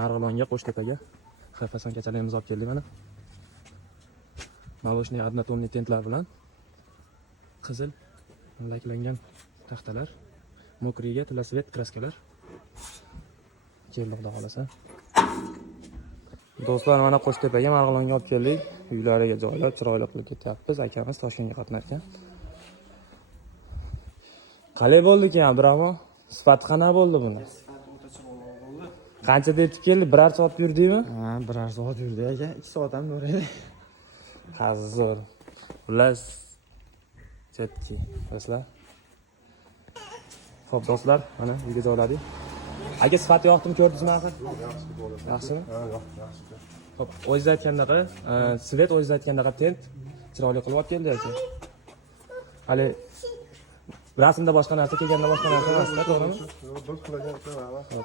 Marg'ilonga, Qo'shtepaga xafason kachalarimizni olib keldik mana. Maloshniy однотонный tentlar bilan qizil laklangan taxtalar, mokriyga to'lasvet kraskalar. Keldi xudo xolasa. Do'stlar, mana Qo'shtepaga, Marg'ilonga olib keldik. Uylariga joylab, chiroyli qilib ketyapmiz. Akamiz Toshkentga qatnashgan. Qalay bo'ldi-ki, Abdurahmon? Sifat qana bo'ldi buni? Sifat o'rtacha bo'ldi. Qanchada yetib keldi? Birar soat yurdingmi? Ha, birar soat yurdi aka. 2 soat ham yuradi. Hazır. Xullas chetki. Do'stlar. Xo'p, do'stlar, mana uyga joyladik. Aka, sifati yoqdimi, ko'rdingizmi axir? Yaxshimi? Ha, yaxshi. Xo'p, o'zingiz aytgandaqa, svet o'zingiz aytgandaqa tent chiroyli qilib olib keldi aka. Hali rasmda boshqa narsa, kelganda boshqa narsa emas-da, to'g'rimi? Bir qilagan ekan.